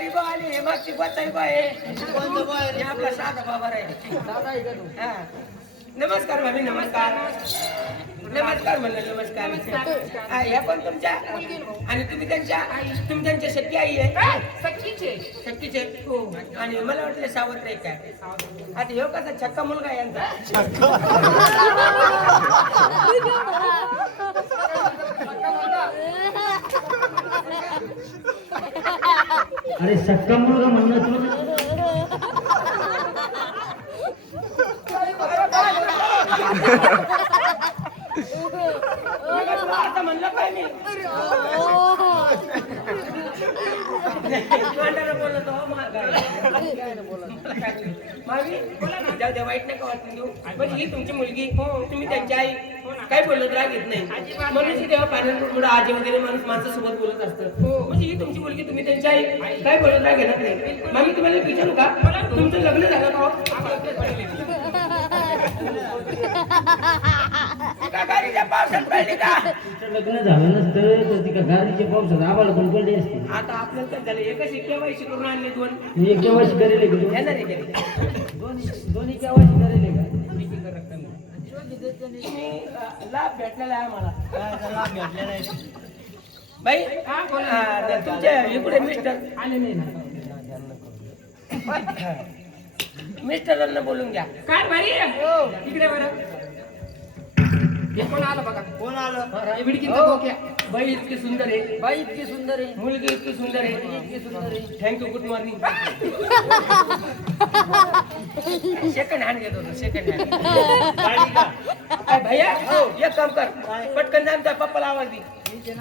गरीब आली हे मागची गोताई बाय कोणतं बाहेर हे आपला साधा बाबा आहे. दादा आहे का तू हा. नमस्कार भाभी नमस्कार नमस्कार म्हणलं नमस्कार हा, ह्या पण तुमच्या आणि तुम्ही त्यांच्या सख्खी आई आहे सख्खीचे हो आणि मला वाटलं सावत्र आहे काय आता ह्यो कसा छक्का मुलगा आहे यांचा अरे सक्का मुलगा म्हणणं तुला आता म्हणलं काय मी बोलत मावी जाऊ द्या वाईट नका वाटून देऊ म्हणजे ही तुमची मुलगी तुम्ही त्यांची आई काय बोलत राग येत नाही म्हणून तेव्हा पाण्यात आजी वगैरे माणसं सोबत बोलत असतं म्हणजे ही तुमची मुलगी तुम्ही त्यांची आई काय बोलत राग येणार नाही मामी तुम्हाला विचारू का तुमचं लग्न झालं का गाडीच्या पावसात पडली का लग्न झालं नसतं तर ती गाडीच्या पावसात आम्हाला पण पडली असते आता आपल्याला काय झालं एकच केवायसी करून आणले दोन मी एक केव्हाशी करेल का तू? येणार आहे का दोन्ही केव्हाशी करेल का लाभ भेटलेला आहे मला लाभ भेटलेला आहे बाई तुमच्या इकडे मिस्टर आले नाही ना मिस्टरांना बोलून घ्या काय भारी इकडे बरं हे कोण आलं बघा कोण आलं विडकीचा बोक्या बाई इतकी सुंदर आहे बाई इतकी सुंदर आहे मुलगी इतकी सुंदर आहे इतकी सुंदर आहे thank you good morning second hand घेत होतो सेकंड हँड काय भैया एक काम कर पटकन जाऊन त्या पप्पाला आवाज दे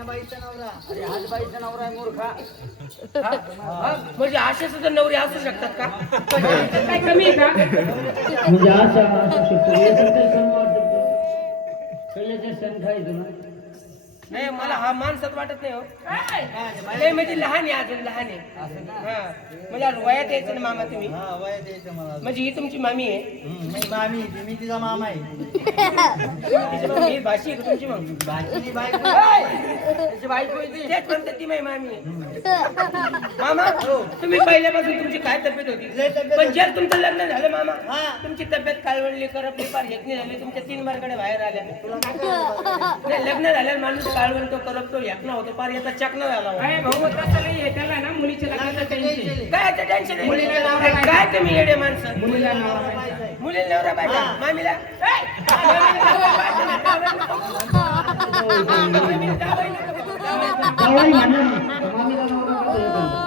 बाईचा नवरा अरे हाच बाईचा नवरा आहे मूर्खा म्हणजे असे सुद्धा नवरे असू शकतात का काय कमी आहे का म्हणजे असा असू शकतो याच्यात सण वाटतो पहिल्याच्या सण खायचो ना नाही मला हा माणसात वाटत नाही हो नाही म्हणजे लहान आहे अजून लहान आहे हा म्हणजे वयात यायचं ना मामा तुम्ही वयात यायचं मला म्हणजे ही तुमची मामी आहे मामी मी तिचा मामा आहे ही भाषी आहे का तुमची मग बाची बायको त्याची बायको येते तेच म्हणते ती माझी मामी आहे मामा तुम्ही पहिल्यापासून तुमची काय तब्येत होती पण जर तुमचं लग्न झालं मामा तुमची तब्येत काळवळली करपली फार हेकणी झाली तुमच्या 3 मार्गाने बाहेर आल्या नाही, लग्न झाल्यावर माणूस काळवळतो करपतो हेकणा होतो फार याचा चकना झाला काय भाऊ तसं नाही आहे त्याला ना मुलीच्या लग्नाचं टेन्शन काय टेन्शन मुलीला नवरा पाहिजे. काय तुम्ही येडे माणसं मुलीला नवरा पाहिजे. मुलीला नवरा पाहिजे मामीला जावई म्हणलं ना, मामीला नवरा पाहिजे.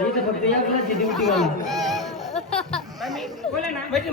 इथं फक्त या क्लासची ड्युटी वाला मामी बोला ना म्हणजे